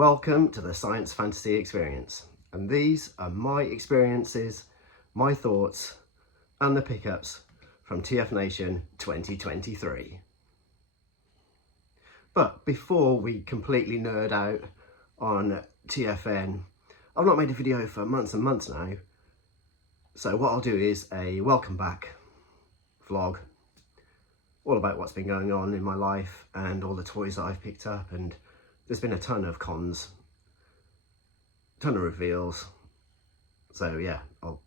Welcome to the Science Fantasy Experience, and these are my experiences, my thoughts and the pickups from TFNation 2023. But before we completely nerd out on TFN, I've not made a video for months and months now, so what I'll do is a welcome back vlog, all about what's been going on in my life and all the toys that I've picked up. And there's been a ton of cons, ton of reveals, so yeah, I'll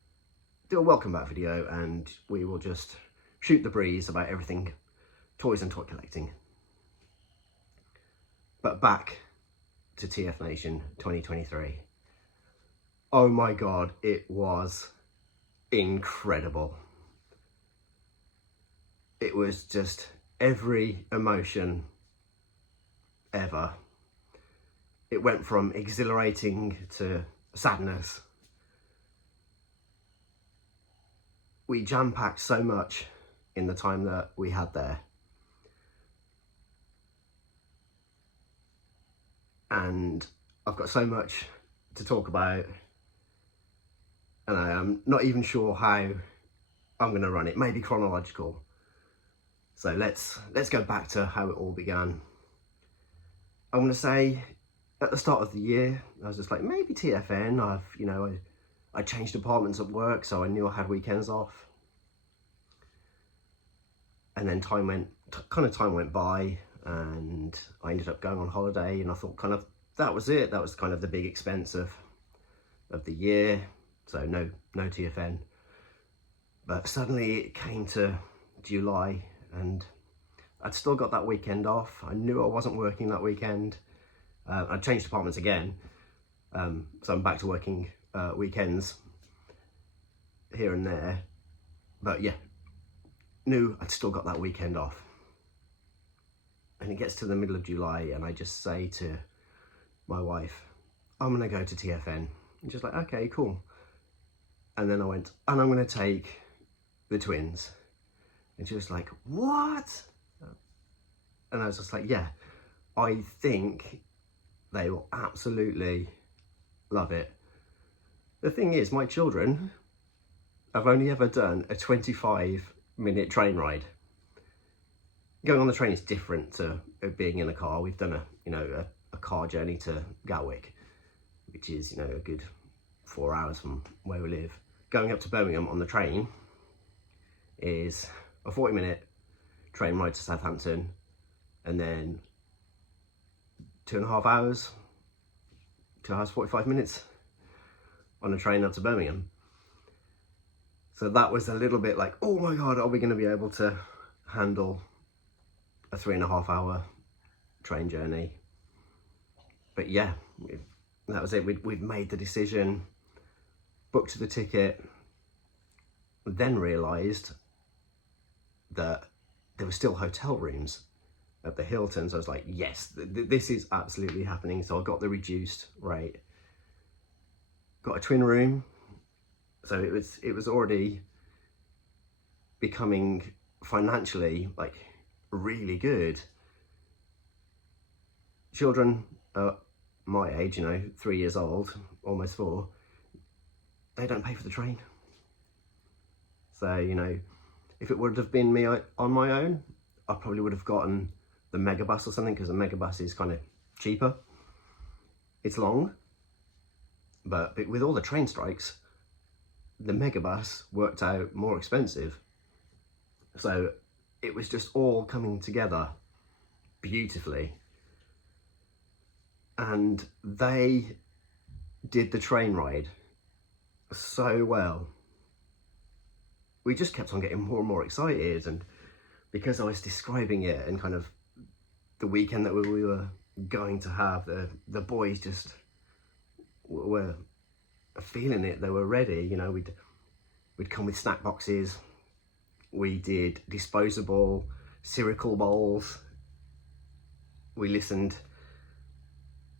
do a welcome back video and we will just shoot the breeze about everything toys and toy collecting. But back to TFNation 2023. Oh my god, it was incredible. It was just every emotion ever. It went from exhilarating to sadness. We jam-packed so much in the time that we had there. And I've got so much to talk about, and I am not even sure how I'm going to run it. Maybe chronological. So let's go back to how it all began. I'm going to say at the start of the year, I was just like, maybe TFN. I changed departments at work, so I knew I had weekends off. And then time went by, and I ended up going on holiday, and I thought that was it. That was kind of the big expense of the year. So no TFN. But suddenly it came to July and I'd still got that weekend off. I knew I wasn't working that weekend. I changed departments again. So I'm back to working weekends here and there. But yeah, knew I'd still got that weekend off. And it gets to the middle of July and I just say to my wife, I'm gonna go to TFN. And she's like, okay, cool. And then I went, and I'm gonna take the twins. And she was like, what? And I was just like, yeah, I think they will absolutely love it. The thing is, my children have only ever done a 25-minute train ride. Going on the train is different to being in a car. We've done a car journey to Gatwick, which is, a good 4 hours from where we live. Going up to Birmingham on the train is a 40-minute train ride to Southampton, and then 2.5 hours, 2 hours 45 minutes on a train up to Birmingham. So that was a little bit like, oh my god, are we going to be able to handle a 3.5 hour train journey? But yeah, that was it. We'd made the decision, booked the ticket, then realised that there were still hotel rooms at the Hilton. So I was like, yes, this is absolutely happening. So I got the reduced rate, got a twin room. So it was already becoming financially like really good. Children my age, 3 years old, almost 4, they don't pay for the train. So, if it would have been me on my own, I probably would have gotten the megabus or something, because the megabus is kind of cheaper. It's long, but with all the train strikes, the megabus worked out more expensive. So it was just all coming together beautifully. And they did the train ride so well. We just kept on getting more and more excited, and because I was describing it and kind of the weekend that we were going to have, the boys just were feeling it. They were ready. We'd come with snack boxes. We did disposable cereal bowls. We listened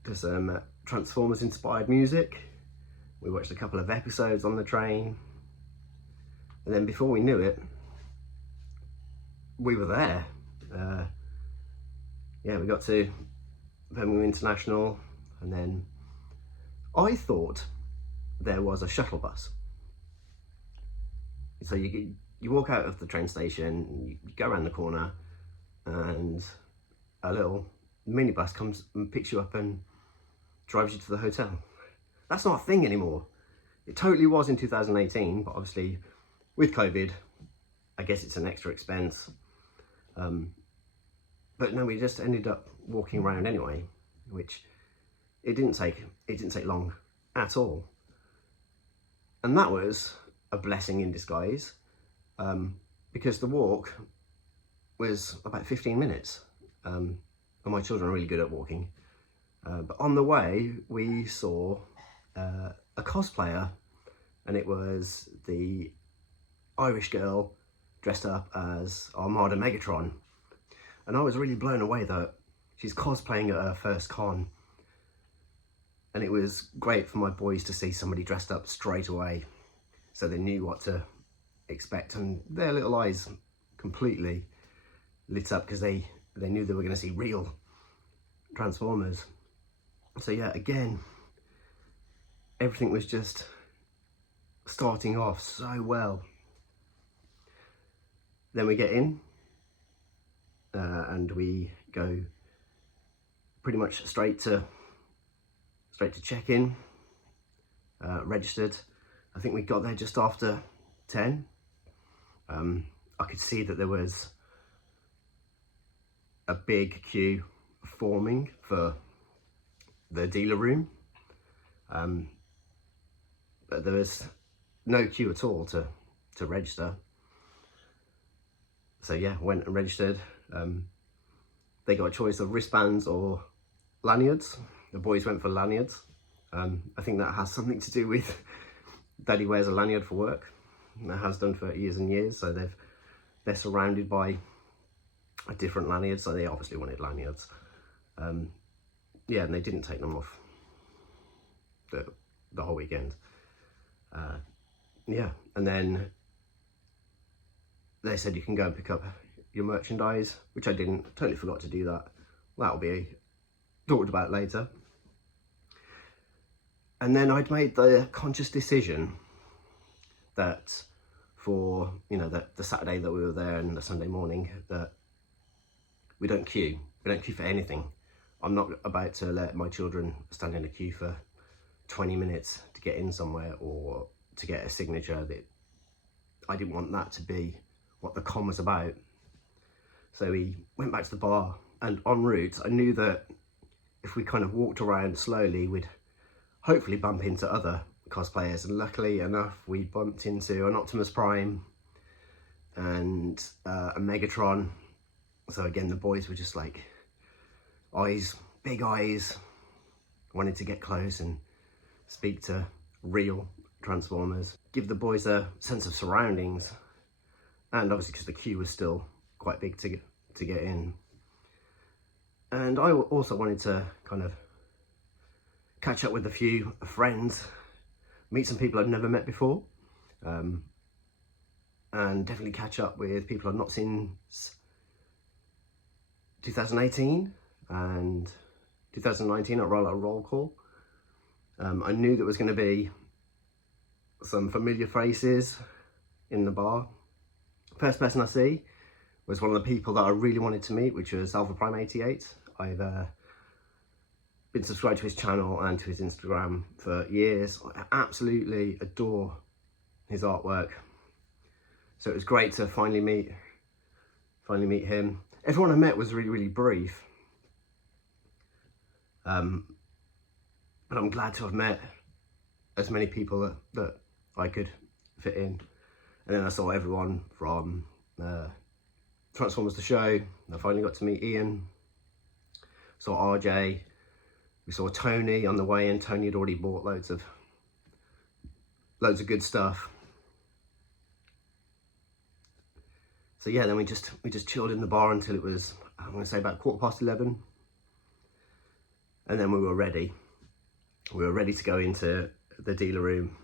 to some Transformers inspired music. We watched a couple of episodes on the train. And then before we knew it, we were there. Yeah, we got to Birmingham International, And then I thought there was a shuttle bus. So you walk out of the train station, you go around the corner, and a little minibus comes and picks you up and drives you to the hotel. That's not a thing anymore. It totally was in 2018, but obviously with COVID, I guess it's an extra expense. But no, we just ended up walking around anyway, which it didn't take long at all. And that was a blessing in disguise, because the walk was about 15 minutes. And my children are really good at walking. But on the way, we saw a cosplayer, and it was the Irish girl dressed up as Armada Megatron. And I was really blown away that she's cosplaying at her first con. And it was great for my boys to see somebody dressed up straight away, so they knew what to expect, and their little eyes completely lit up because they knew they were going to see real Transformers. So yeah, again, everything was just starting off so well. Then we get in, and we go pretty much straight to check-in, registered. I think we got there just after 10. I could see that there was a big queue forming for the dealer room, but there was no queue at all to register. So yeah, went and registered. They got a choice of wristbands or lanyards. The boys went for lanyards. I think that has something to do with Daddy wears a lanyard for work, and that has done for years and years. So they're surrounded by a different lanyards, so they obviously wanted lanyards. Yeah, and they didn't take them off the whole weekend. Yeah, and then they said you can go and pick up your merchandise, which I didn't. Totally forgot to do that. That'll be talked about later. And then I'd made the conscious decision that for, you know, the Saturday that we were there and the Sunday morning, that we don't queue. We don't queue for anything. I'm not about to let my children stand in a queue for 20 minutes to get in somewhere or to get a signature. That I didn't want that to be what the con was about. So we went back to the bar, and en route, I knew that if we kind of walked around slowly, we'd hopefully bump into other cosplayers. And luckily enough, we bumped into an Optimus Prime and a Megatron. So again, the boys were just like, eyes, big eyes, wanted to get close and speak to real Transformers. Give the boys a sense of surroundings, and obviously because the queue was still quite big to get in. And I also wanted to kind of catch up with a few friends, meet some people I'd never met before, and definitely catch up with people I've not seen since 2018 and 2019 at Roll Call. I knew there was going to be some familiar faces in the bar. First person I see was one of the people that I really wanted to meet, which was Alpha Prime 88. I've been subscribed to his channel and to his Instagram for years. I absolutely adore his artwork. So it was great to finally meet him. Everyone I met was really, really brief. But I'm glad to have met as many people that I could fit in. And then I saw everyone from Transformers the Show. I finally got to meet Ian. Saw RJ. We saw Tony on the way in. Tony had already bought loads of good stuff. So yeah, then we just chilled in the bar until it was, I'm going to say, about 11:15. And then we were ready. We were ready to go into the dealer room.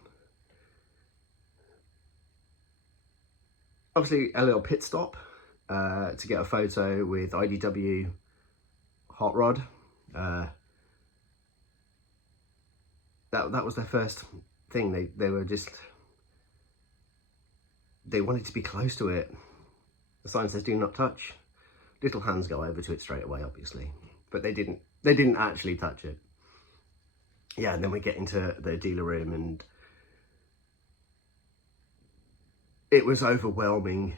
Obviously a little pit stop to get a photo with IDW Hot Rod. that was their first thing. They were just, they wanted to be close to it. The sign says do not touch. Little hands go over to it straight away, obviously, but they didn't actually touch it. Yeah, and then we get into the dealer room, and it was overwhelming.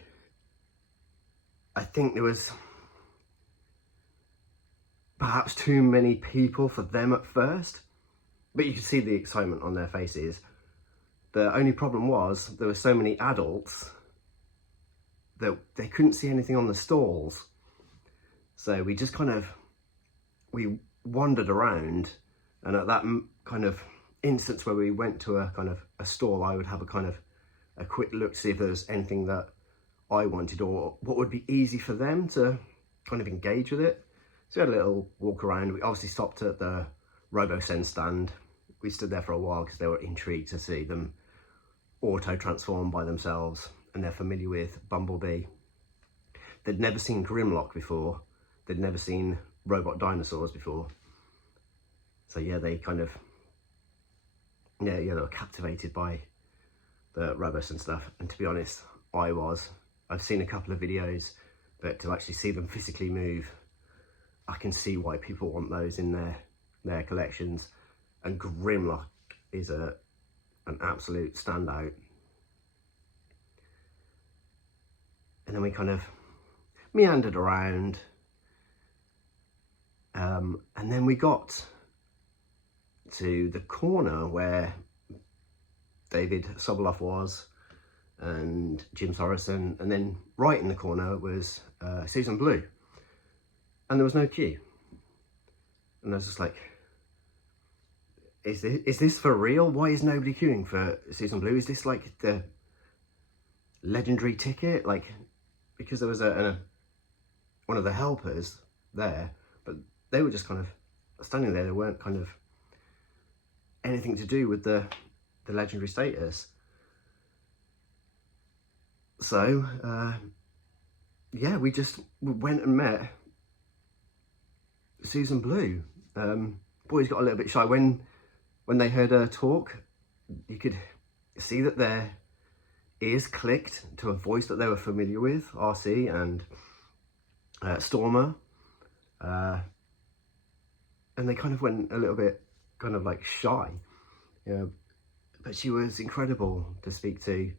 I think there was perhaps too many people for them at first, but you could see the excitement on their faces. The only problem was there were so many adults that they couldn't see anything on the stalls. So we just we wandered around, and at that kind of instance where we went to a stall, I would have a quick look to see if there was anything that I wanted or what would be easy for them to kind of engage with it. So we had a little walk around. We obviously stopped at the RoboSense stand. We stood there for a while because they were intrigued to see them auto transform by themselves, and they're familiar with Bumblebee. They'd never seen Grimlock before. They'd never seen robot dinosaurs before. So yeah, they they were captivated by the robots and stuff. And to be honest, I've seen a couple of videos, but to actually see them physically move, I can see why people want those in their collections. And Grimlock is an absolute standout. And then we meandered around, and then we got to the corner where David Soboleff was, and Jim Sorrison, and then right in the corner was Susan Blue, and there was no queue. And I was just like, is this for real? Why is nobody queuing for Susan Blue? Is this like the legendary ticket? Like, because there was one of the helpers there, but they were just standing there. They weren't anything to do with the legendary status. So yeah, we went and met Susan Blue. Boys got a little bit shy when they heard her talk. You could see that their ears clicked to a voice that they were familiar with, RC and Stormer, and they went a little bit shy. But she was incredible to speak to.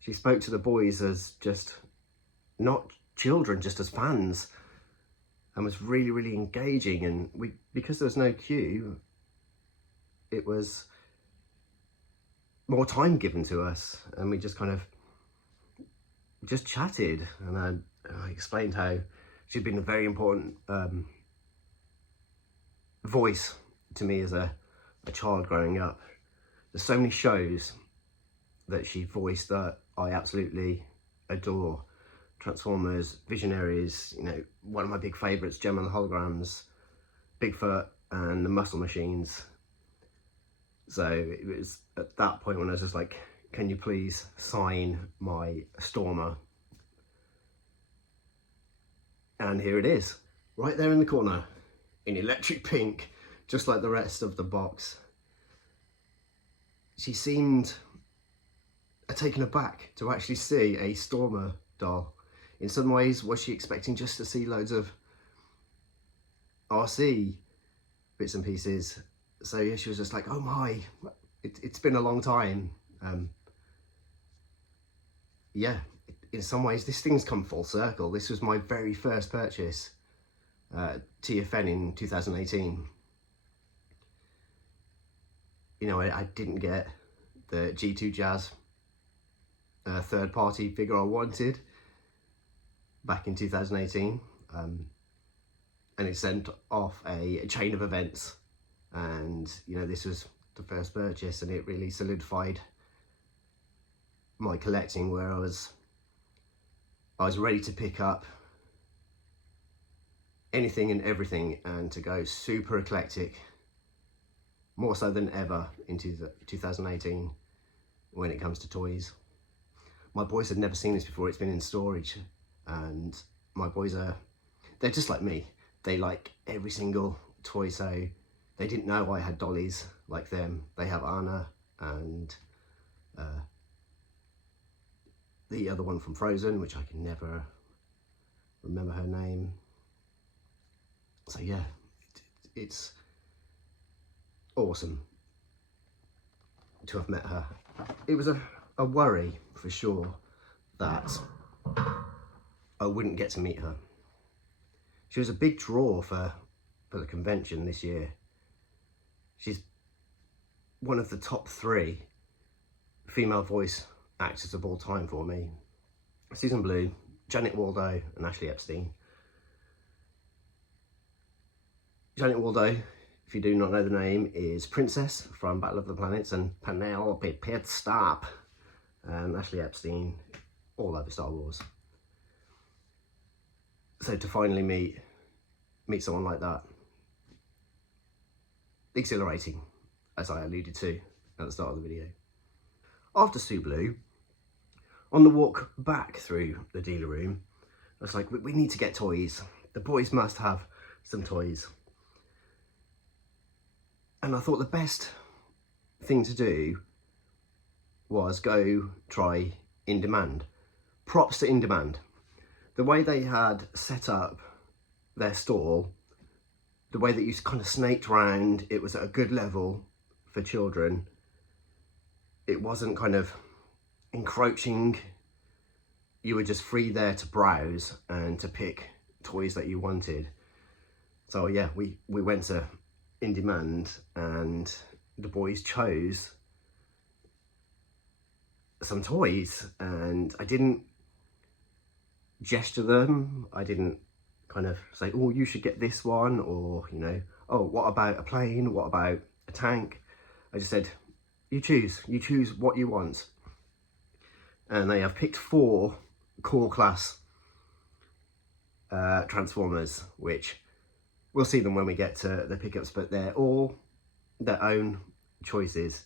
She spoke to the boys as just not children, just as fans, and was really, really engaging. And because there was no queue, it was more time given to us, and we just chatted. And I explained how she'd been a very important voice to me as a child growing up. There's so many shows that she voiced that I absolutely adore. Transformers, Visionaries, one of my big favourites, Gem and the Holograms, Bigfoot and the Muscle Machines. So it was at that point when I was just like, can you please sign my Stormer? And here it is, right there in the corner, in electric pink, just like the rest of the box. She seemed taken aback to actually see a Stormer doll. In some ways, was she expecting just to see loads of RC bits and pieces? So yeah, she was just like, oh my, it's been a long time. Yeah, in some ways, this thing's come full circle. This was my very first purchase, TFN in 2018. I didn't get the G2 Jazz third-party figure I wanted back in 2018, and it sent off a chain of events, and this was the first purchase, and it really solidified my collecting, where I was ready to pick up anything and everything and to go super eclectic, more so than ever in 2018 when it comes to toys. My boys had never seen this before. It's been in storage, and my boys they're just like me. They like every single toy, so They didn't know I had dollies like them. They have Anna and the other one from Frozen, which I can never remember her name. So yeah, it's awesome to have met her. It was a worry for sure that I wouldn't get to meet her. She was a big draw for the convention this year. She's one of the top 3 female voice actors of all time for me. Susan Blue, Janet Waldo and Ashley Epstein. Janet Waldo, if you do not know the name, is Princess from Battle of the Planets and Penelope Pitstop. And Ashley Epstein, all over Star Wars. So to finally meet someone like that, exhilarating, as I alluded to at the start of the video. After Sue Blue, on the walk back through the dealer room, I was like, we need to get toys. The boys must have some toys. And I thought the best thing to do was go try In Demand. Props to In Demand. The way they had set up their stall, the way that you kind of snaked round, it was at a good level for children. It wasn't kind of encroaching. You were just free there to browse and to pick toys that you wanted. So yeah, we went to In Demand and the boys chose some toys, and I didn't gesture them. I didn't kind of say, oh, you should get this one, or, you know, oh, what about a plane? What about a tank? I just said, you choose what you want. And they have picked 4 core class Transformers, which we'll see them when we get to the pickups, but they're all their own choices.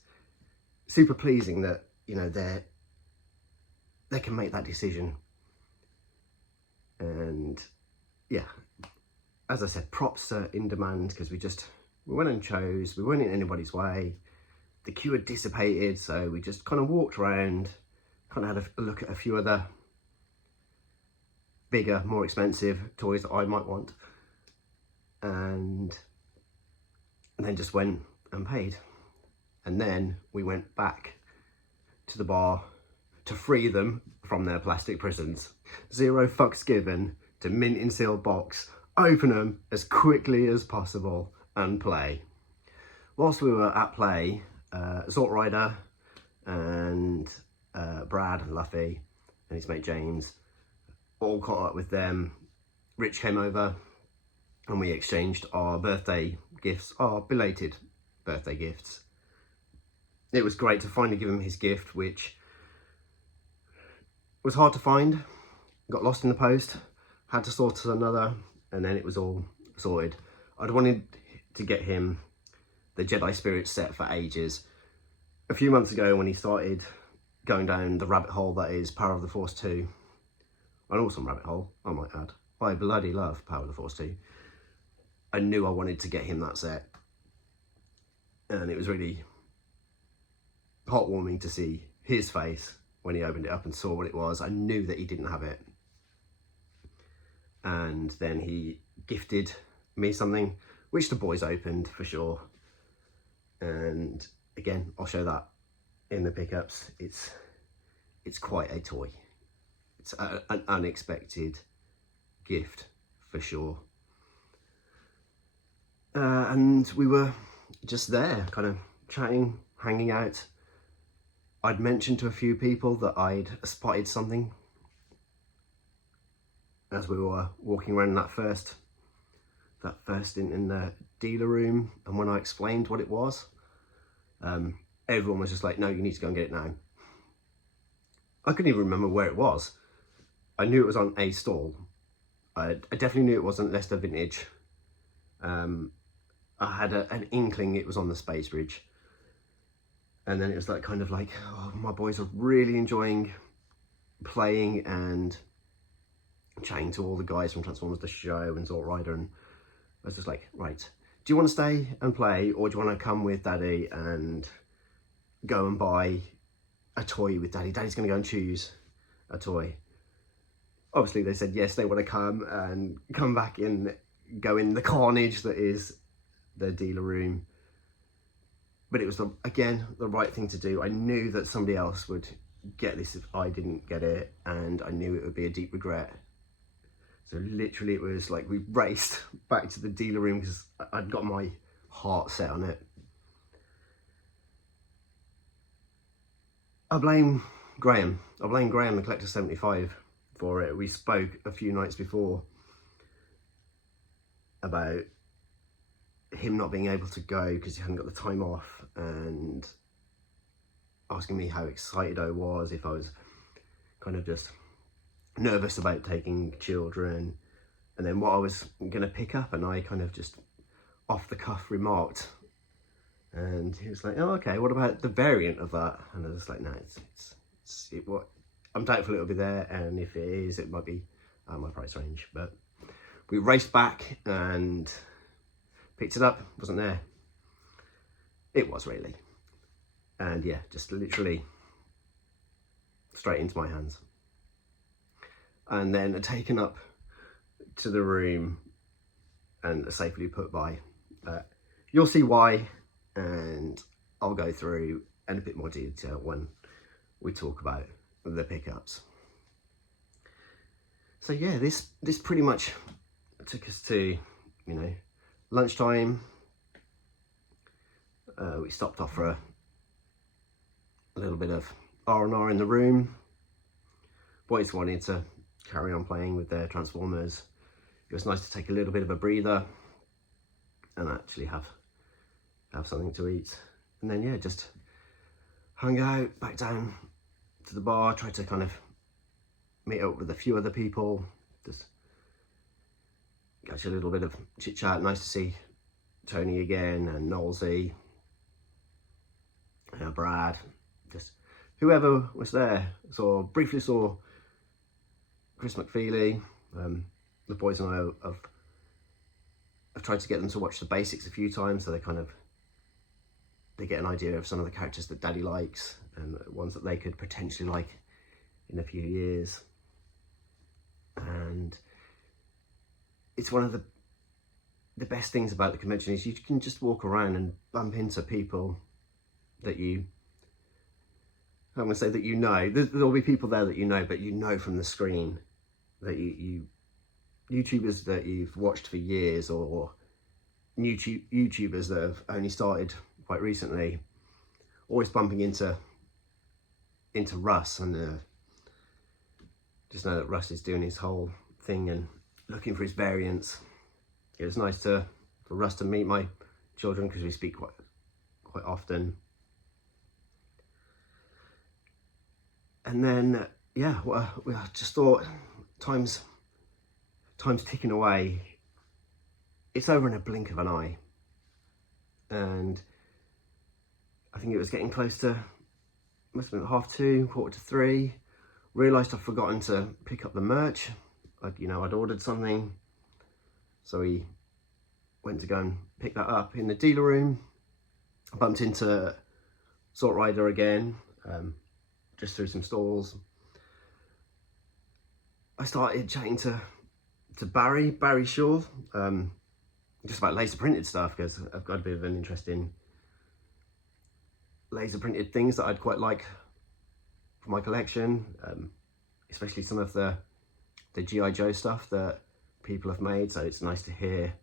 Super pleasing that, you know, they can make that decision. And yeah, as I said, props to In Demand, because we went and chose. We weren't in anybody's way. The queue had dissipated, so we just kind of walked around, kind of had a look at a few other bigger, more expensive toys that I might want, and then just went and paid. And then we went back to the bar to free them from their plastic prisons. 0 fucks given, to mint in sealed box, open them as quickly as possible and play. Whilst we were at play, Zort Rider and Brad Luffy and his mate James all caught up with them. Rich came over and we exchanged our birthday gifts, our belated birthday gifts. It was great to finally give him his gift, which was hard to find, got lost in the post, had to sort another, and then it was all sorted. I'd wanted to get him the Jedi Spirit set for ages. A few months ago, when he started going down the rabbit hole that is Power of the Force 2, an awesome rabbit hole, I might add. I bloody love Power of the Force 2. I knew I wanted to get him that set. And it was really heartwarming to see his face when he opened it up and saw what it was. I knew that he didn't have it. And then he gifted me something, which the boys opened for sure. And again, I'll show that in the pickups. It's quite a toy. It's an unexpected gift for sure. And we were just there, kind of chatting, hanging out. I'd mentioned to a few people that I'd spotted something as we were walking around that first in the dealer room, and when I explained what it was, everyone was just like, no, you need to go and get it now. I couldn't even remember where it was. I knew it was on a stall. I definitely knew it wasn't Leicester Vintage. I had an inkling it was on the Space Bridge. And then it was like, kind of like, oh, my boys are really enjoying playing and chatting to all the guys from Transformers the Show and Zort Rider, and I was just like, right, do you want to stay and play, or do you want to come with Daddy and go and buy a toy with Daddy? Daddy's going to go and choose a toy. Obviously they said yes, they want to come and come back in, go in the carnage that is the dealer room. But it was, again, the right thing to do. I knew that somebody else would get this if I didn't get it, and I knew it would be a deep regret. So literally it was like we raced back to the dealer room because I'd got my heart set on it. I blame Graham, the Collector 75 for it. We spoke a few nights before about him not being able to go because he hadn't got the time off, and asking me how excited I was, if I was kind of just nervous about taking children, and then what I was going to pick up, and I kind of just off the cuff remarked, and he was like, oh, okay, what about the variant of that? And I was like, no, what I'm doubtful it'll be there, and if it is, it might be out of my price range. But we raced back and picked it up. Wasn't there. It was really, and yeah, just literally straight into my hands, and then taken up to the room and safely put by. You'll see why, and I'll go through in a bit more detail when we talk about the pickups. So yeah, this pretty much took us to, you know, lunchtime. We stopped off for a little bit of R&R in the room. Boys wanted to carry on playing with their Transformers. It was nice to take a little bit of a breather and actually have something to eat. And then yeah, just hung out, back down to the bar, tried to kind of meet up with a few other people, just catch a little bit of chit chat. Nice to see Tony again, and Nolsey, Brad, just whoever was there. Briefly saw Chris McFeely. The boys and I have tried to get them to watch the basics a few times, so they get an idea of some of the characters that Daddy likes and ones that they could potentially like in a few years. And it's one of the best things about the convention is you can just walk around and bump into people that I'm going to say that you know. There'll be people there that you know, but you know from the screen, that you YouTubers that you've watched for years, or YouTubers that have only started quite recently, always bumping into Russ, and just know that Russ is doing his whole thing and looking for his variants. It was nice for Russ to meet my children because we speak quite often. And then yeah, we just thought time's ticking away. It's over in a blink of an eye, and I think it was getting close to, must have been 2:30, 3:15. Realised I'd forgotten to pick up the merch. I'd ordered something, so we went to go and pick that up in the dealer room. I bumped into Salt Rider again, just through some stalls. I started chatting to Barry Shaw, just about laser printed stuff, because I've got a bit of an interest in laser printed things that I'd quite like for my collection, especially some of the G.I. Joe stuff that people have made. So it's nice to hear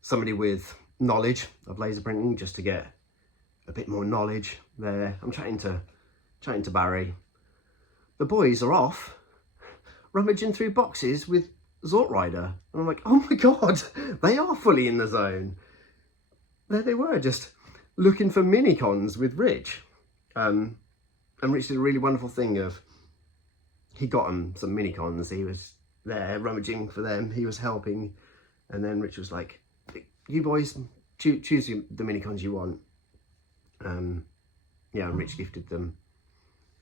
somebody with knowledge of laser printing, just to get a bit more knowledge there. I'm chatting to Barry. The boys are off rummaging through boxes with Zort Rider, and I'm like, oh my god, they are fully in the zone. There they were, just looking for mini-cons with Rich. And Rich did a really wonderful thing of, he got them some mini-cons, he was there rummaging for them, he was helping, and then Rich was like, you boys choose the mini-cons you want. Yeah, and Rich gifted them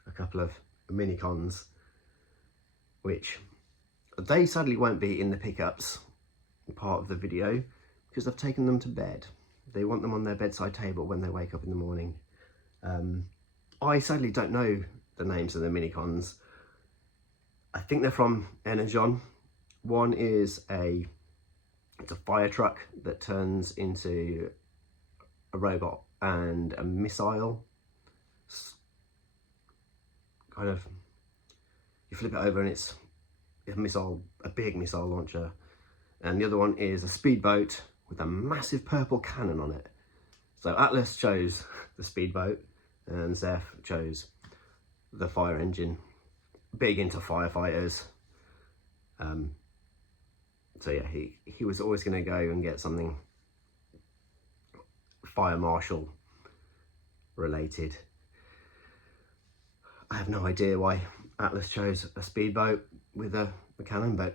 a couple of mini-cons, which they sadly won't be in the pickups part of the video, because I've taken them to bed. They want them on their bedside table when they wake up in the morning. I sadly don't know the names of the minicons. I think they're from Energon. One is it's a fire truck that turns into a robot and a missile. Kind of, you flip it over and it's a big missile launcher. And the other one is a speedboat with a massive purple cannon on it. So Atlas chose the speedboat and Zeph chose the fire engine. Big into firefighters. So yeah, he was always going to go and get something fire marshal related. I have no idea why Atlas chose a speedboat with a cannon, but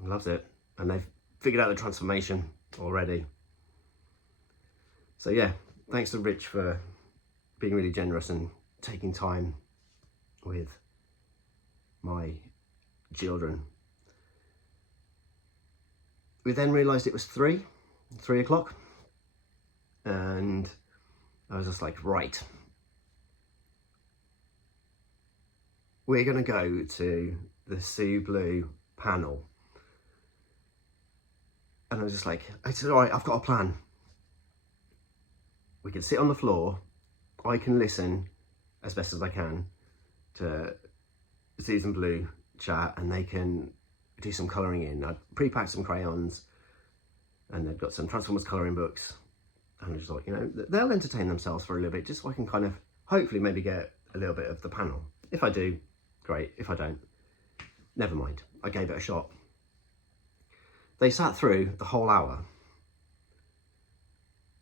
he loves it. And they've figured out the transformation already. So yeah, thanks to Rich for being really generous and taking time with my children. We then realised it was 3 o'clock, and I was just like, right, we're going to go to the Sea Blue panel. And I was just like, I said, all right, I've got a plan. We can sit on the floor. I can listen as best as I can to Season Blue chat, and they can do some colouring in. I'd pre-packed some crayons, and they've got some Transformers colouring books. And I just thought, they'll entertain themselves for a little bit, just so I can kind of, hopefully maybe get a little bit of the panel. If I do, great. If I don't, never mind. I gave it a shot. They sat through the whole hour,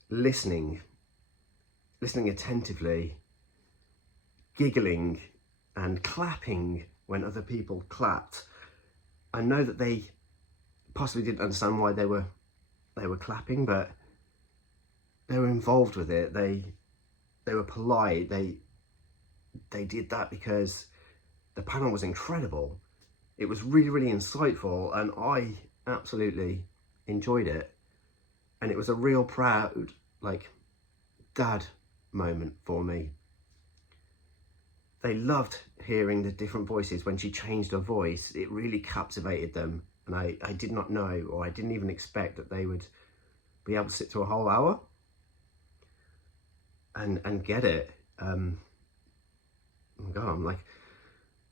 listening attentively, giggling and clapping when other people clapped. I know that they possibly didn't understand why they were clapping, but they were involved with it. They were polite. They did that because the panel was incredible. It was really, really insightful, and I absolutely enjoyed it. And it was a real proud, dad moment for me. They loved hearing the different voices. When she changed her voice, it really captivated them. And I did not know, or I didn't even expect that they would be able to sit through a whole hour and get it. God, I'm like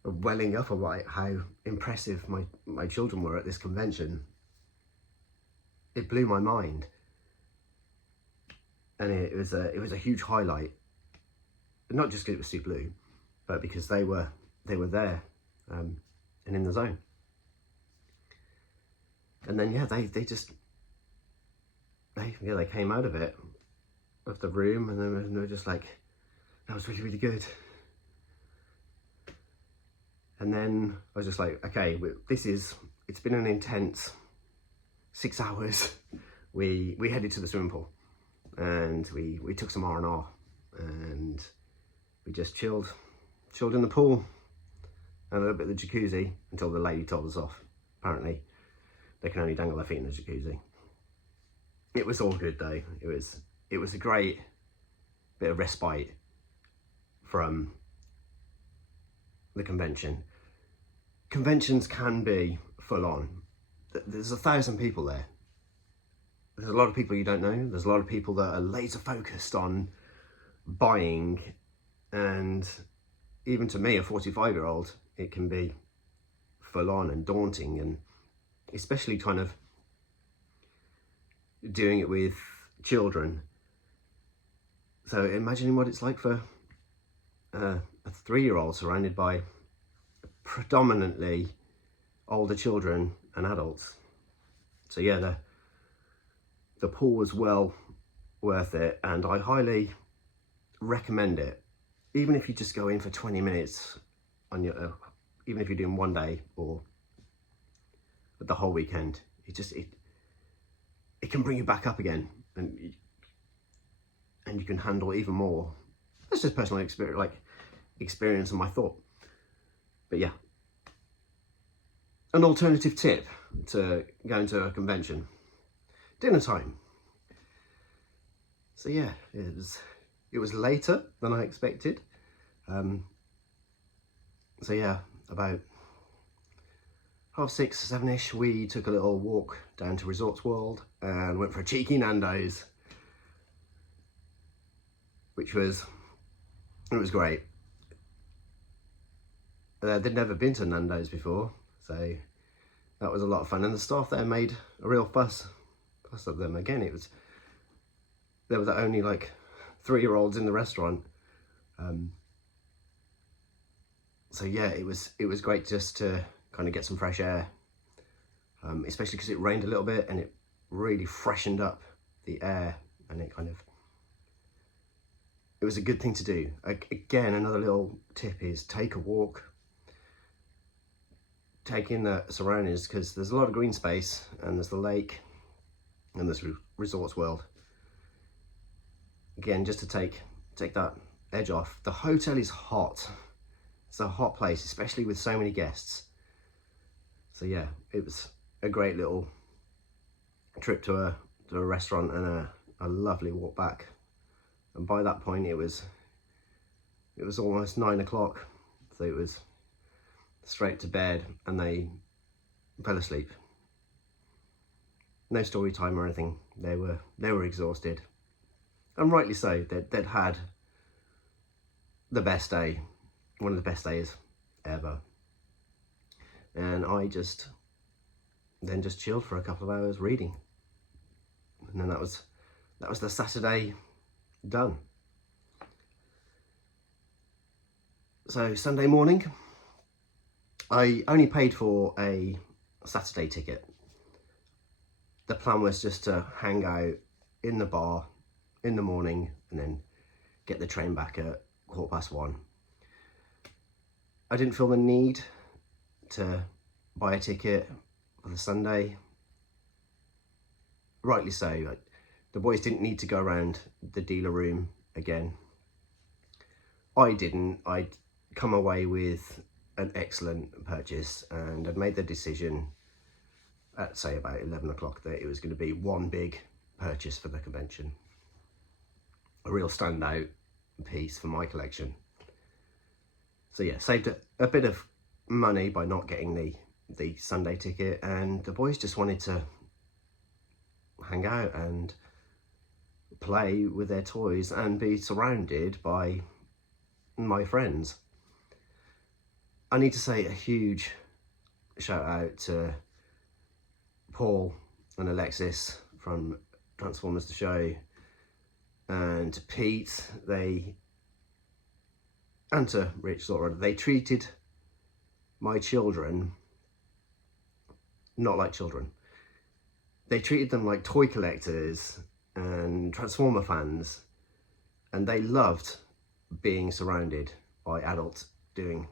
welling up about how impressive my children were at this convention. It blew my mind. And it was a huge highlight, not just because it was Sea Blue, but because they were there and in the zone. And then they came out of the room, and then they were just like, that was really, really good. And then I was just like, okay, it's been an intense 6 hours. We headed to the swimming pool, and we took some R&R, and we just chilled in the pool and a little bit of the jacuzzi until the lady told us off. Apparently they can only dangle their feet in the jacuzzi. It was all good though. It was a great bit of respite from the convention. Conventions can be full on. There's 1,000 people there. There's a lot of people you don't know. There's a lot of people that are laser focused on buying, and even to me, a 45-year-old, it can be full on and daunting, and especially kind of doing it with children. So imagining what it's like for a 3-year-old surrounded by predominantly older children and adults. So yeah, the pool was well worth it, and I highly recommend it. Even if you just go in for 20 minutes on even if you're doing one day or the whole weekend, it can bring you back up again, and you can handle even more. That's just personal experience and my thought. But yeah, an alternative tip to going to a convention: dinner time. So yeah, it was later than I expected. So yeah, about 6:30, 7ish, we took a little walk down to Resorts World and went for a cheeky Nando's, which was great. They'd never been to Nando's before, so that was a lot of fun. And the staff there made a real fuss of them. Again, there were only like 3-year-olds in the restaurant. So yeah, it was great just to kind of get some fresh air, especially because it rained a little bit and it really freshened up the air, and it was a good thing to do. Again, another little tip is take a walk, take in the surroundings, because there's a lot of green space, and there's the lake and there's Resorts World. Again, just to take that edge off. The hotel is hot. It's a hot place, especially with so many guests. So yeah, it was a great little trip to a restaurant and a lovely walk back. And by that point, it was almost 9 o'clock, so it was straight to bed, and they fell asleep. No story time or anything. They were exhausted, and rightly so. They'd had the best day, one of the best days ever, and I just chilled for a couple of hours reading, and then that was the Saturday done. So Sunday morning, I only paid for a Saturday ticket. The plan was just to hang out in the bar in the morning and then get the train back at 1:15. I didn't feel the need to buy a ticket for the Sunday. Rightly so. The boys didn't need to go around the dealer room again. I didn't. I'd come away with an excellent purchase, and I'd made the decision at, say, about 11 o'clock that it was going to be one big purchase for the convention. A real standout piece for my collection. So yeah, saved a bit of money by not getting the Sunday ticket, and the boys just wanted to hang out and play with their toys and be surrounded by my friends. I need to say a huge shout out to Paul and Alexis from Transformers The Show, and to Pete, and to Rich Zorro. They treated my children not like children. They treated them like toy collectors and Transformer fans, and they loved being surrounded by adults doing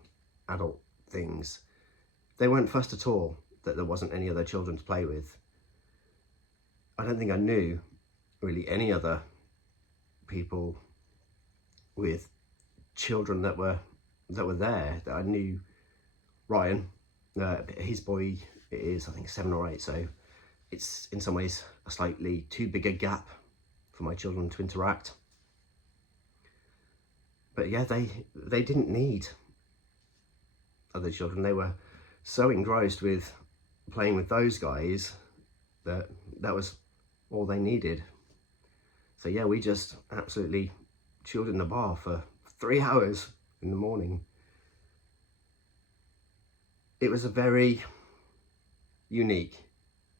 adult things. They weren't fussed at all that there wasn't any other children to play with. I don't think I knew really any other people with children that were there. That I knew Ryan, his boy is I think 7 or 8, so it's in some ways a slightly too big a gap for my children to interact. But yeah, they didn't need other children. They were so engrossed with playing with those guys that was all they needed. So yeah, we just absolutely chilled in the bar for 3 hours in the morning. It was a very unique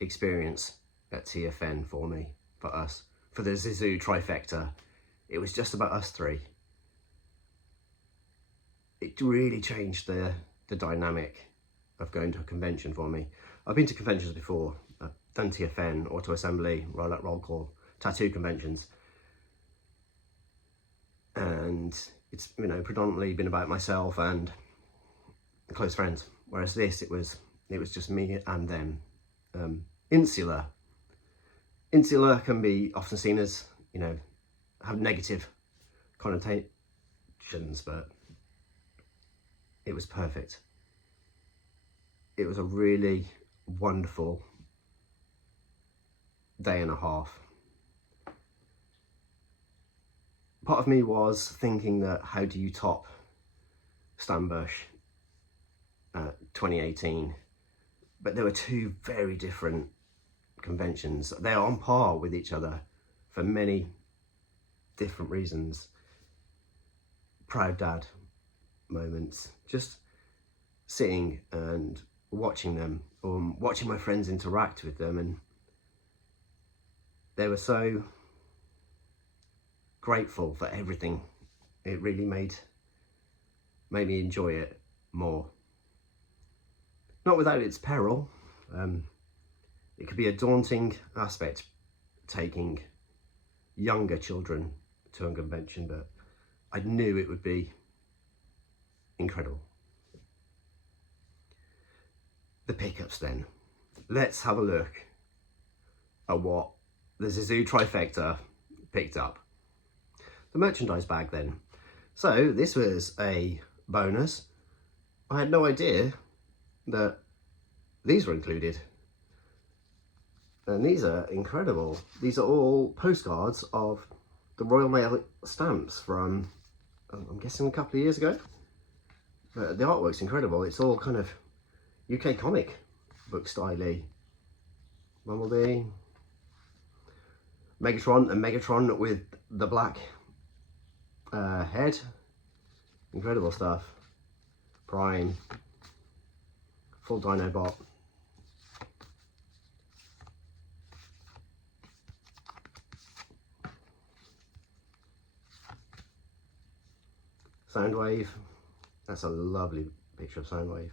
experience at TFN for me, for us, for the Zizou trifecta. It was just about us three. It really changed the dynamic of going to a convention for me. I've been to conventions before. I've done TFN, Auto Assembly, Roll Out Roll Call, tattoo conventions. And it's, predominantly been about myself and close friends. Whereas this, it was just me and them. Insular can be often seen as, have negative connotations, but it was perfect. It was a really wonderful day and a half. Part of me was thinking that how do you top Stanbush 2018? But there were two very different conventions. They're on par with each other for many different reasons. Proud dad moments, just sitting and watching them, or watching my friends interact with them, and they were so grateful for everything. It really made me enjoy it more. Not without its peril. It could be a daunting aspect taking younger children to a convention, but I knew it would be incredible. The pickups then. Let's have a look at what the Zizou trifecta picked up. The merchandise bag then. So this was a bonus. I had no idea that these were included. And these are incredible. These are all postcards of the Royal Mail stamps from, I'm guessing, a couple of years ago. But the artwork's incredible. It's all kind of UK comic book style-y. Bumblebee, Megatron, and Megatron with the black head. Incredible stuff. Prime, full Dinobot. Soundwave. That's a lovely picture of Soundwave.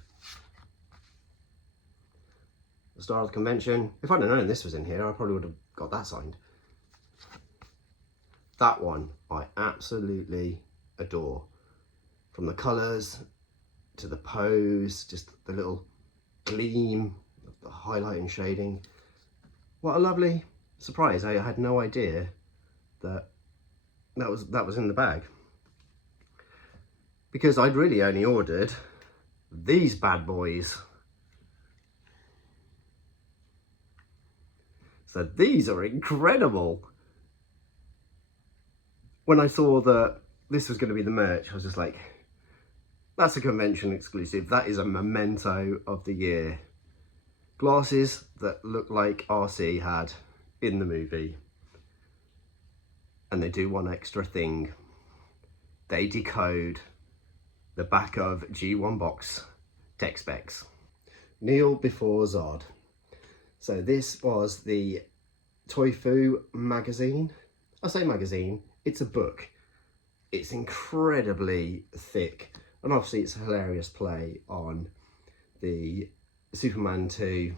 The Star of the Convention. If I'd have known this was in here, I probably would have got that signed. That one I absolutely adore. From the colours to the pose, just the little gleam, the highlight and shading. What a lovely surprise. I had no idea that was in the bag. Because I'd really only ordered these bad boys. So these are incredible. When I saw that this was going to be the merch, I was just like, that's a convention exclusive. That is a memento of the year. Glasses that look like RC had in the movie. And they do one extra thing. They decode the back of G1 box tech specs. Kneel before Zod. So this was the Toy-Fu magazine. I say magazine, it's a book. It's incredibly thick, and obviously it's a hilarious play on the Superman 2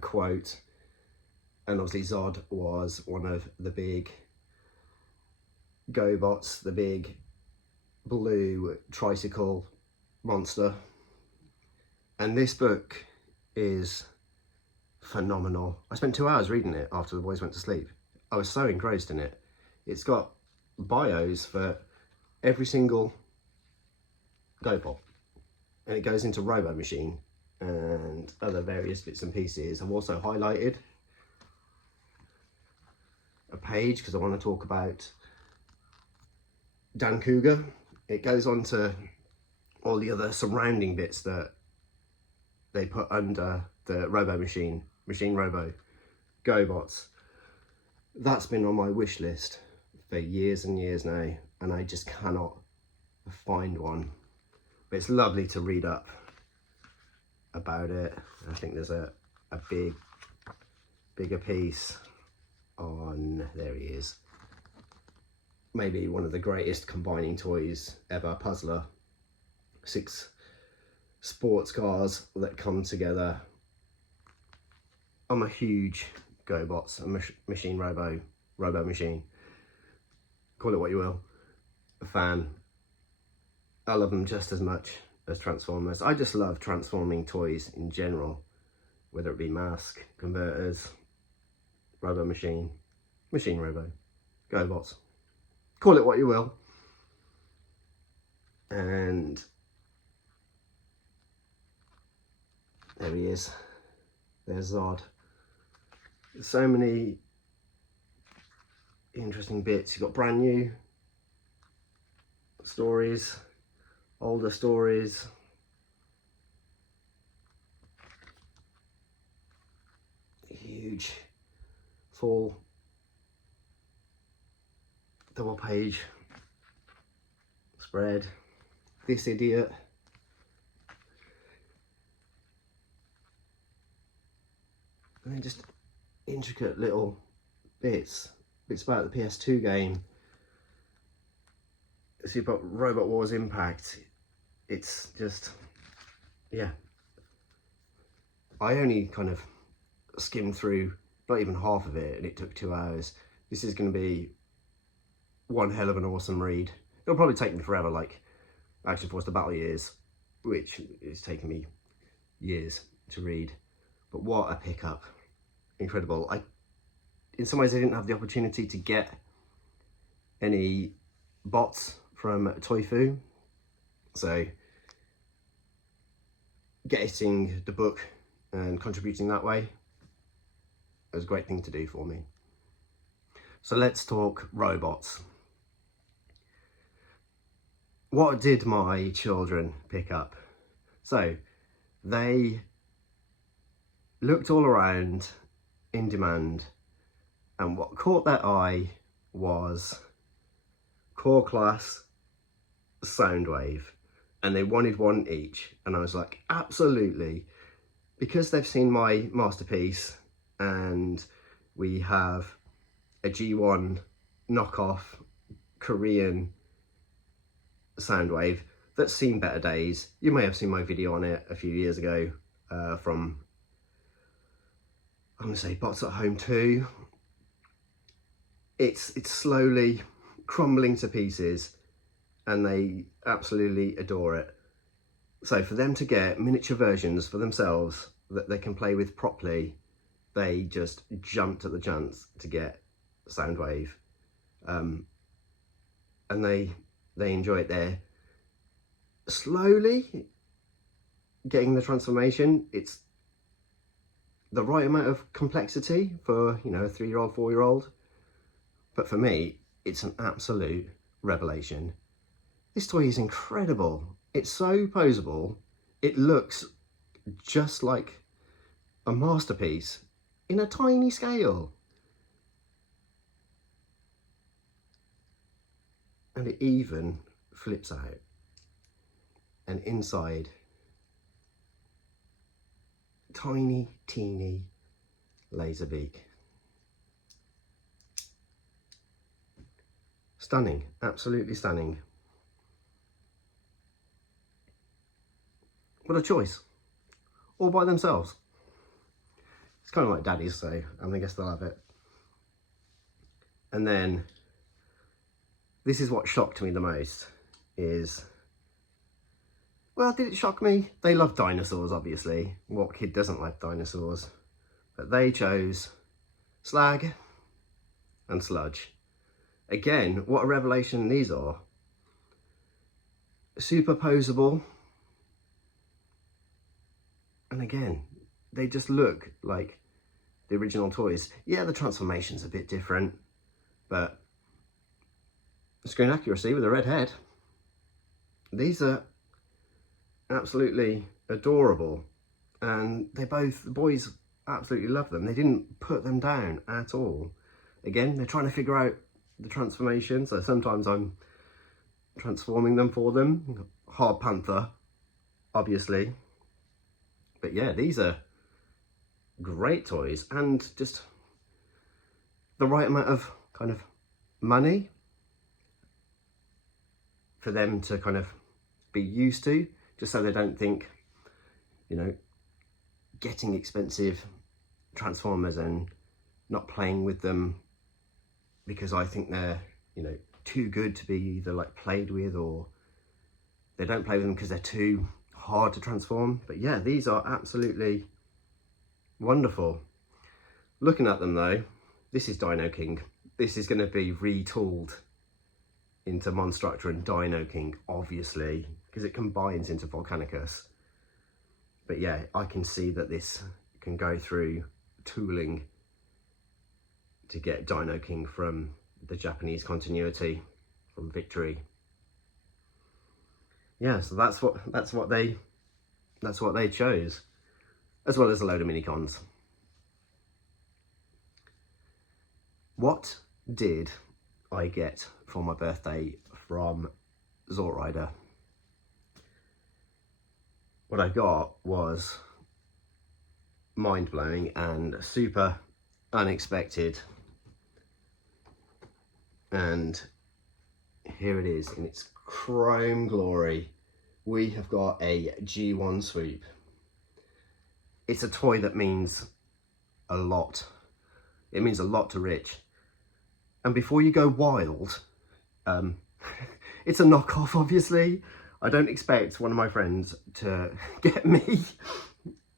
quote, and obviously Zod was one of the big GoBots, the big blue tricycle monster. And this book is phenomenal. I spent 2 hours reading it after the boys went to sleep. I was so engrossed in it. It's got bios for every single GoBot, and it goes into Robo Machine and other various bits and pieces. I've also highlighted a page because I want to talk about Dan Cougar. It goes on to all the other surrounding bits that they put under the Robo Machine Robo GoBots. That's been on my wish list for years and years now, and I just cannot find one. But it's lovely to read up about it. I think there's a bigger piece on, there he is. Maybe one of the greatest combining toys ever, Puzzler. 6 sports cars that come together. I'm a huge GoBots, a machine Robo Machine. Call it what you will. A fan. I love them just as much as Transformers. I just love transforming toys in general, whether it be mask, converters, Robo Machine, Machine Robo, GoBots. Call it what you will. And there he is. There's Zod. So many interesting bits. You've got brand new stories, older stories. Huge full double page spread. This Idiot. And then just intricate little bits about the PS2 game. So you've got Robot Wars Impact. It's just, yeah. I only kind of skimmed through not even half of it, and it took 2 hours. This is going to be one hell of an awesome read. It'll probably take me forever, like Action Force: The Battle Years, which is taking me years to read. But what a pickup. Incredible. In some ways I didn't have the opportunity to get any bots from Toyfu, so getting the book and contributing that way was a great thing to do for me. So let's talk robots. What did my children pick up? So they looked all around in demand, and what caught their eye was Core Class Soundwave, and they wanted one each, and I was like, absolutely, because they've seen my masterpiece, and we have a G1 knockoff Korean Soundwave that's seen better days. You may have seen my video on it a few years ago from, I'm gonna say, Bots at Home 2. It's slowly crumbling to pieces, and they absolutely adore it. So for them to get miniature versions for themselves that they can play with properly, they just jumped at the chance to get Soundwave, and they enjoy it. They're slowly getting the transformation. It's the right amount of complexity for, you know, a 3-year-old, 4-year-old, but for me it's an absolute revelation. This toy is incredible. It's so poseable. It looks just like a masterpiece in a tiny scale, and it even flips out, and inside, tiny, teeny laser beak. Stunning, absolutely stunning. What a choice, all by themselves. It's kind of like Daddy's, so I guess they'll have it. And then, this is what shocked me the most, is, well, did it shock me? They love dinosaurs, obviously. What kid doesn't like dinosaurs? But they chose Slag and Sludge. Again, what a revelation these are. Super poseable. And again, they just look like the original toys. Yeah, the transformation's a bit different, but screen accuracy with a red head. These are absolutely adorable, and the boys absolutely love them. They didn't put them down at all. Again, they're trying to figure out the transformation, so sometimes I'm transforming them for them. Hard Panther, obviously. But yeah, these are great toys, and just the right amount of kind of money for them to kind of be used to, just so they don't think, you know, getting expensive Transformers and not playing with them because I think they're, you know, too good to be either like played with, or they don't play with them because they're too hard to transform. But yeah, these are absolutely wonderful. Looking at them though, this is Dino King. This is going to be retooled into Monstructor and Dino King, obviously, because it combines into Volcanicus. But yeah, I can see that this can go through tooling to get Dino King from the Japanese continuity, from Victory. Yeah, so that's what they chose, as well as a load of mini-cons. What did I get for my birthday from Zort Rider? What I got was mind-blowing and super unexpected, and here it is in its chrome glory. We have got a G1 Swoop. It's a toy that means a lot. It means a lot to Rich. And before you go wild, it's a knockoff, obviously. I don't expect one of my friends to get me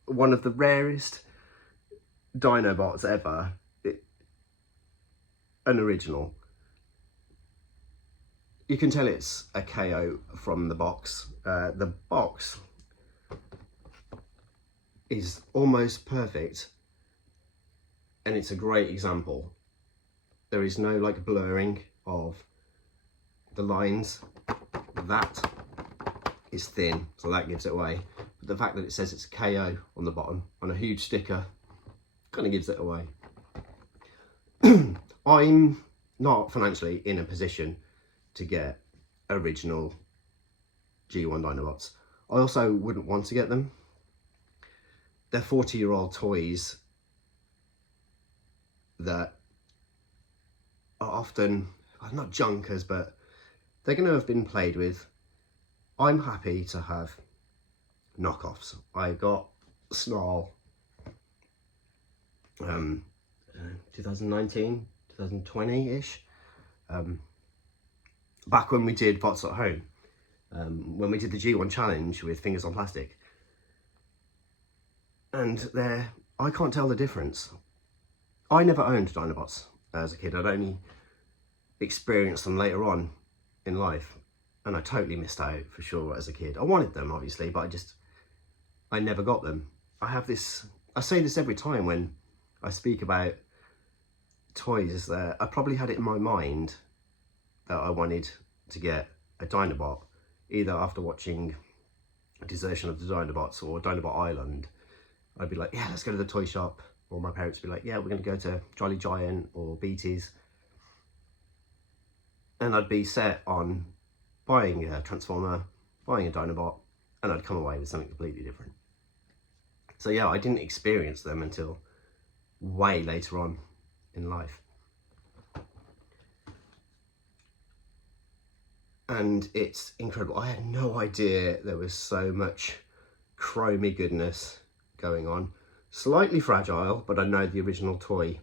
one of the rarest Dinobots ever, an original. You can tell it's a KO from the box. The box is almost perfect, and it's a great example. There is no like blurring of the lines. That is thin, so that gives it away. But the fact that it says it's a KO on the bottom on a huge sticker kind of gives it away. I'm not financially in a position to get original G1 Dinobots. I also wouldn't want to get them. They're 40-year-old toys that are often, not junkers, but they're going to have been played with. I'm happy to have knockoffs. I got Snarl 2019, 2020-ish. Back when we did Bots at Home, when we did the G1 challenge with Fingers on Plastic. And I can't tell the difference. I never owned Dinobots as a kid. I'd only experienced them later on in life. And I totally missed out for sure as a kid. I wanted them, obviously, but I never got them. I say this every time when I speak about toys, that I probably had it in my mind that I wanted to get a Dinobot, either after watching Desertion of the Dinobots or Dinobot Island. I'd be like, yeah, let's go to the toy shop. Or my parents would be like, yeah, we're going to go to Jolly Giant or Beatties. And I'd be set on buying a Transformer, buying a Dinobot, and I'd come away with something completely different. So yeah, I didn't experience them until way later on in life. And it's incredible. I had no idea there was so much chromey goodness going on. Slightly fragile, but I know the original toy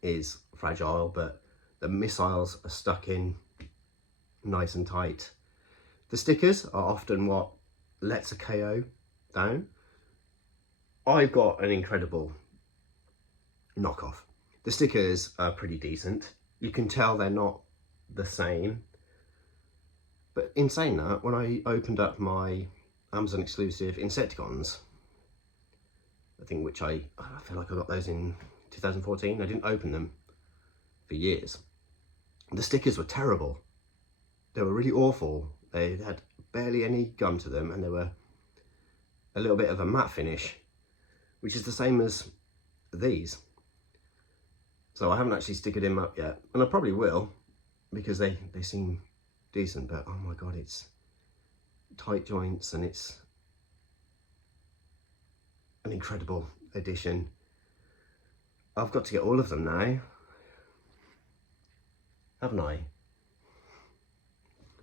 is fragile, but the missiles are stuck in nice and tight. The stickers are often what lets a KO down. I've got an incredible knockoff. The stickers are pretty decent. You can tell they're not the same. But in saying that, when I opened up my Amazon exclusive Insecticons, I think I feel like I got those in 2014. I didn't open them for years. The stickers were terrible. They were really awful. They had barely any gum to them, and they were a little bit of a matte finish, which is the same as these. So I haven't actually stickered him up yet, and I probably will, because they seem decent, but oh my god, it's tight joints and it's an incredible addition. I've got to get all of them now, haven't I?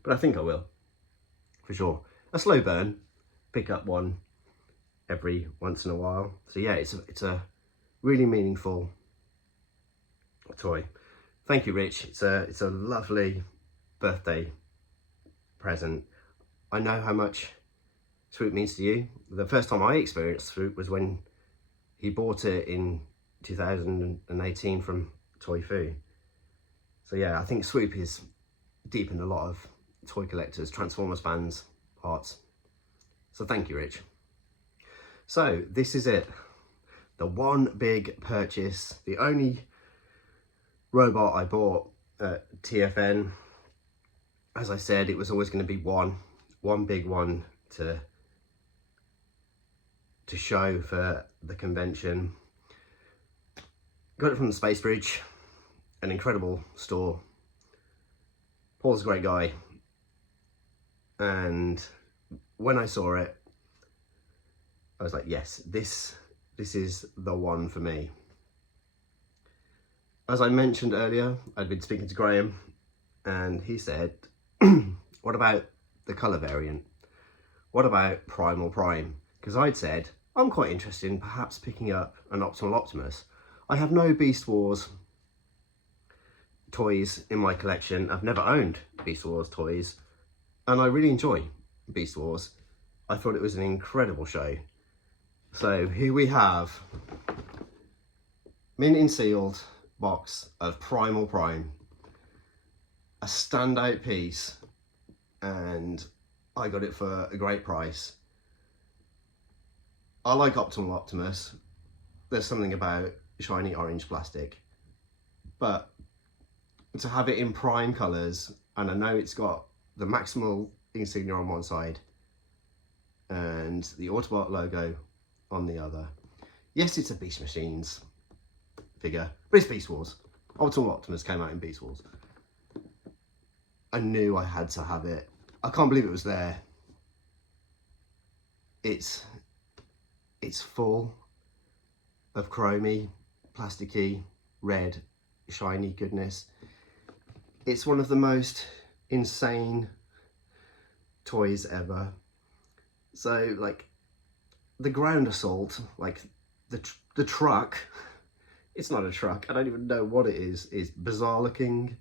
But I think I will, for sure. A slow burn, pick up one every once in a while. So yeah, it's a really meaningful toy. Thank you, Rich. It's a lovely birthday present. I know how much Swoop means to you. The first time I experienced Swoop was when he bought it in 2018 from Toy Foo. So yeah, I think Swoop is deep in a lot of toy collectors, Transformers fans' hearts. So thank you, Rich. So this is it. The one big purchase, the only robot I bought at TFN. As I said, it was always going to be one big one to show for the convention. Got it from the Space Bridge, an incredible store. Paul's a great guy, and when I saw it, I was like, yes, this is the one for me. As I mentioned earlier, I'd been speaking to Graham, and he said, what about the colour variant? What about Primal Prime? Because I'd said, I'm quite interested in perhaps picking up an Optimal Optimus. I have no Beast Wars toys in my collection. I've never owned Beast Wars toys, and I really enjoy Beast Wars. I thought it was an incredible show. So here we have mint and sealed box of Primal Prime, a standout piece, and I got it for a great price. I like Optimal Optimus. There's something about shiny orange plastic, but to have it in prime colours, and I know it's got the Maximal insignia on one side and the Autobot logo on the other. Yes, it's a Beast Machines figure, but it's Beast Wars. Optimal Optimus came out in Beast Wars. I knew I had to have it. I can't believe it was there. It's full of chromey, plasticky, red, shiny goodness. It's one of the most insane toys ever. So, like, the ground assault, like the truck, it's not a truck, I don't even know what it is bizarre looking.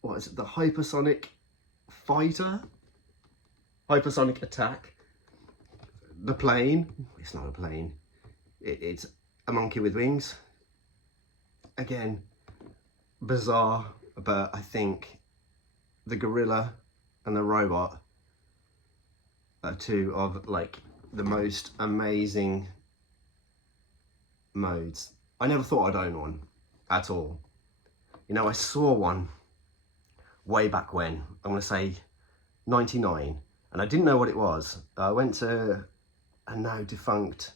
What is it, the hypersonic fighter? Hypersonic attack. The plane, it's not a plane, it's a monkey with wings. Again, bizarre, but I think the gorilla and the robot are two of like the most amazing modes. I never thought I'd own one at all. You know, I saw one way back when, I'm gonna say 99, and I didn't know what it was. I went to a now defunct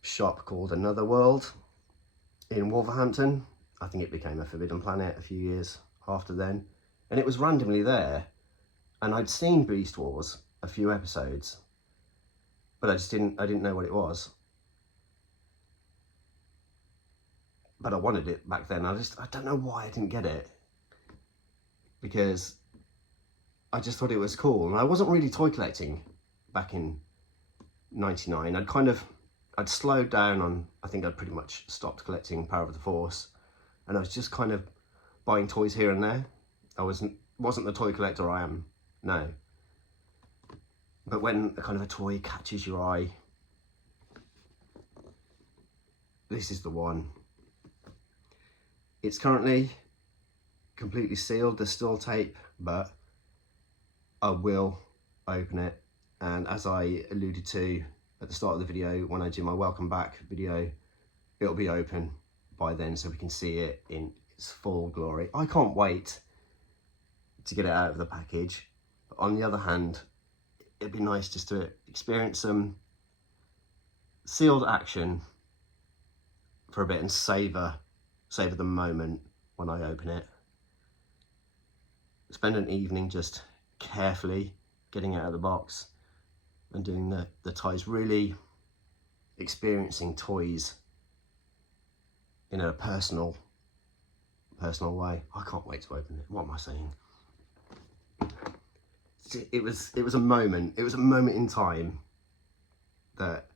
shop called Another World in Wolverhampton. I think it became a Forbidden Planet a few years after then, and it was randomly there, and I'd seen Beast Wars a few episodes, but I didn't know what it was. But I wanted it back then. I don't know why I didn't get it, because I just thought it was cool, and I wasn't really toy collecting back in 99. I'd slowed down on, I think I'd pretty much stopped collecting Power of the Force, and I was just kind of buying toys here and there. I wasn't the toy collector I am now. But when a kind of a toy catches your eye, this is the one. It's currently completely sealed, there's still tape, but I will open it. And as I alluded to at the start of the video, when I do my welcome back video, it'll be open by then so we can see it in its full glory. I can't wait to get it out of the package. But on the other hand, it'd be nice just to experience some sealed action for a bit and savor the moment when I open it. Spend an evening just carefully getting it out of the box and doing the ties, really experiencing toys in a personal way. I can't wait to open it. What am I saying? It was a moment in time that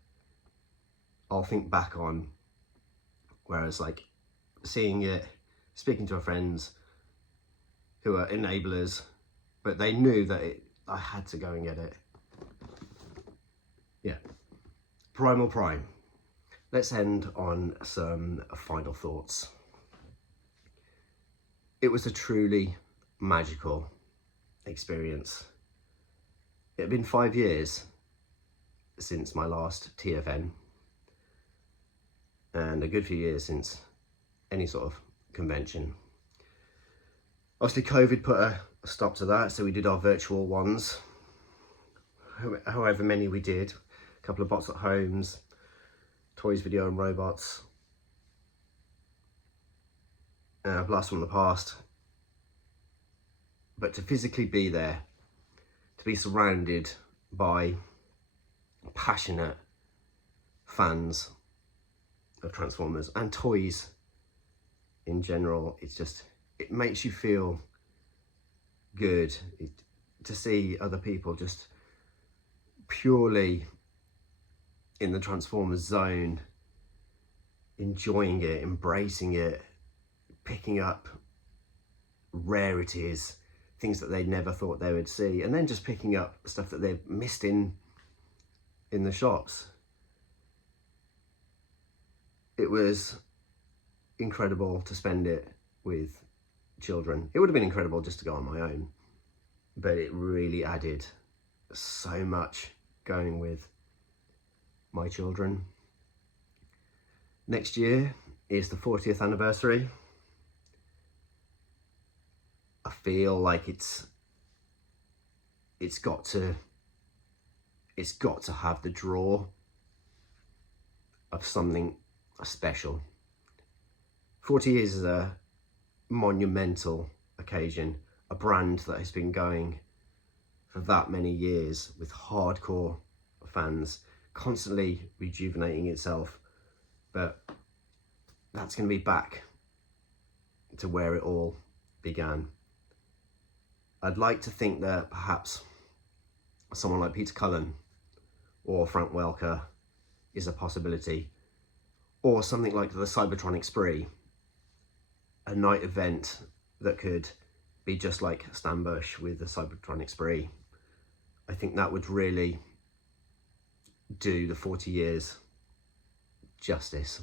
I'll think back on, whereas like seeing it, speaking to our friends who are enablers, but they knew that I had to go and get it. Yeah, Primal Prime. Let's end on some final thoughts. It was a truly magical experience. It had been 5 years since my last TFN, and a good few years since any sort of convention. Obviously COVID put a stop to that, so we did our virtual ones, however many we did, a couple of bots at homes, toys, video and robots, a blast from the past. But to physically be there, to be surrounded by passionate fans of Transformers and toys in general, it makes you feel good to see other people just purely in the Transformers zone, enjoying it, embracing it, picking up rarities, things that they never thought they would see, and then just picking up stuff that they've missed in the shops. It was incredible to spend it with children. It would have been incredible just to go on my own, but it really added so much going with my children. Next year is the 40th anniversary. I feel like it's got to have the draw of something special. 40 years is a monumental occasion, a brand that has been going for that many years with hardcore fans, constantly rejuvenating itself, but that's going to be back to where it all began. I'd like to think that perhaps someone like Peter Cullen or Frank Welker is a possibility, or something like the Cybertronic Spree, a night event that could be just like Stan Bush with the Cybertronic Spree. I think that would really do the 40 years justice.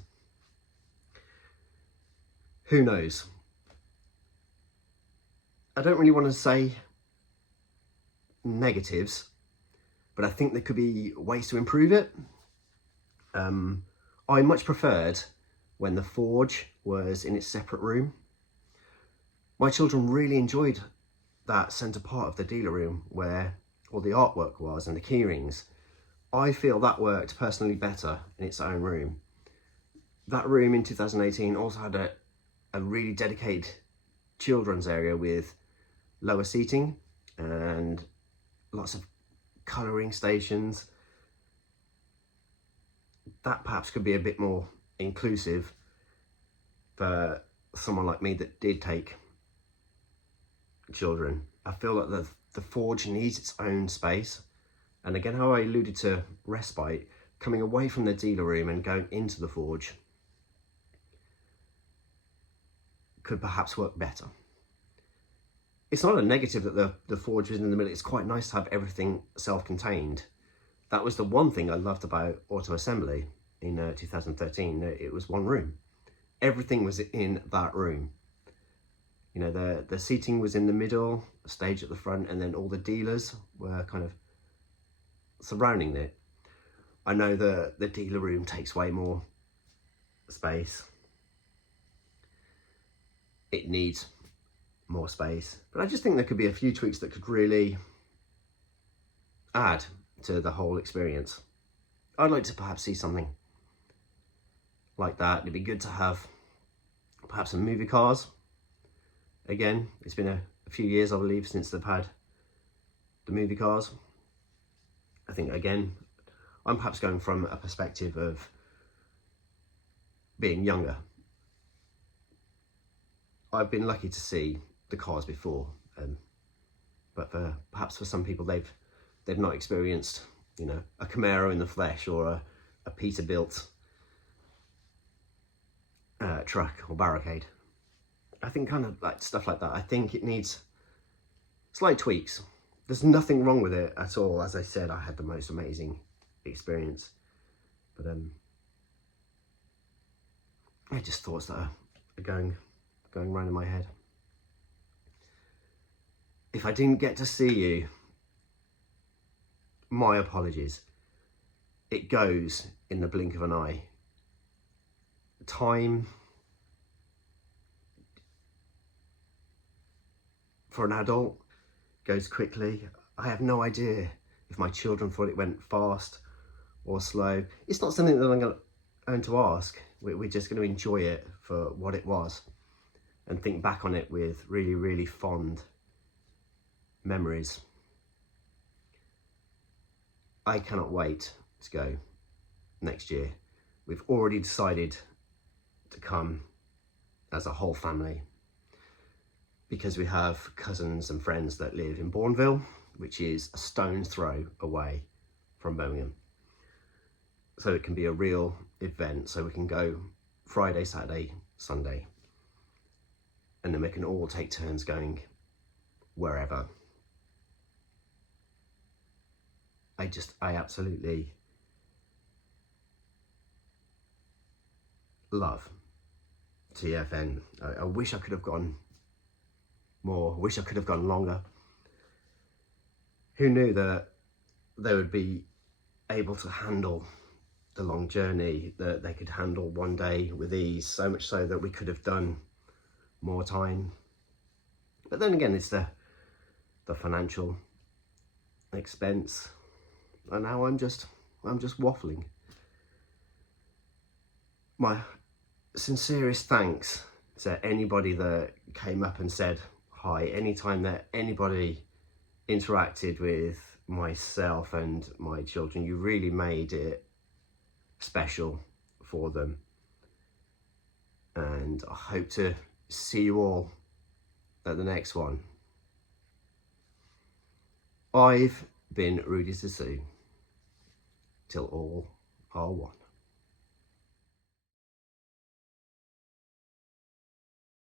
Who knows? I don't really want to say negatives, but I think there could be ways to improve it. I much preferred when the Forge was in its separate room. My children really enjoyed that centre part of the dealer room where all the artwork was and the keyrings. I feel that worked personally better in its own room. That room in 2018 also had a really dedicated children's area with lower seating and lots of colouring stations. That perhaps could be a bit more inclusive for someone like me that did take children. I feel like the Forge needs its own space. And again, how I alluded to respite, coming away from the dealer room and going into the Forge could perhaps work better. It's not a negative that the Forge is in the middle. It's quite nice to have everything self-contained. That was the one thing I loved about Auto Assembly in 2013. It was one room. Everything was in that room. You know, the seating was in the middle, the stage at the front, and then all the dealers were kind of surrounding it. I know the dealer room takes way more space. It needs more space, but I just think there could be a few tweaks that could really add to the whole experience. I'd like to perhaps see something like that. It'd be good to have perhaps some movie cars. Again, it's been a few years, I believe, since they've had the movie cars. I think, again, I'm perhaps going from a perspective of being younger. I've been lucky to see the cars before, but perhaps for some people they've not experienced, you know, a Camaro in the flesh or a Peterbilt truck or barricade. I think kind of like stuff like that. I think it needs slight tweaks. There's nothing wrong with it at all. As I said, I had the most amazing experience, but just thoughts that are going around in my head. If I didn't get to see you, my apologies. it goes in the blink of an eye. Time for an adult goes quickly. I have no idea if my children thought it went fast or slow. It's not something that I'm going to ask. We're just going to enjoy it for what it was and think back on it with really, really fond memories. I cannot wait to go next year. We've already decided to come as a whole family because we have cousins and friends that live in Bourneville, which is a stone's throw away from Birmingham. So it can be a real event. So we can go Friday, Saturday, Sunday, and then we can all take turns going wherever. I absolutely love TFN. I wish I could have gone more. I wish I could have gone longer. Who knew that they would be able to handle the long journey, that they could handle one day with ease, so much so that we could have done more time. But then again, it's the financial expense, and now I'm just waffling. My sincerest thanks to anybody that came up and said hi, anytime that anybody interacted with myself and my children. You really made it special for them, and I hope to see you all at the next one. I've been Rudy Sassoon, till all are one.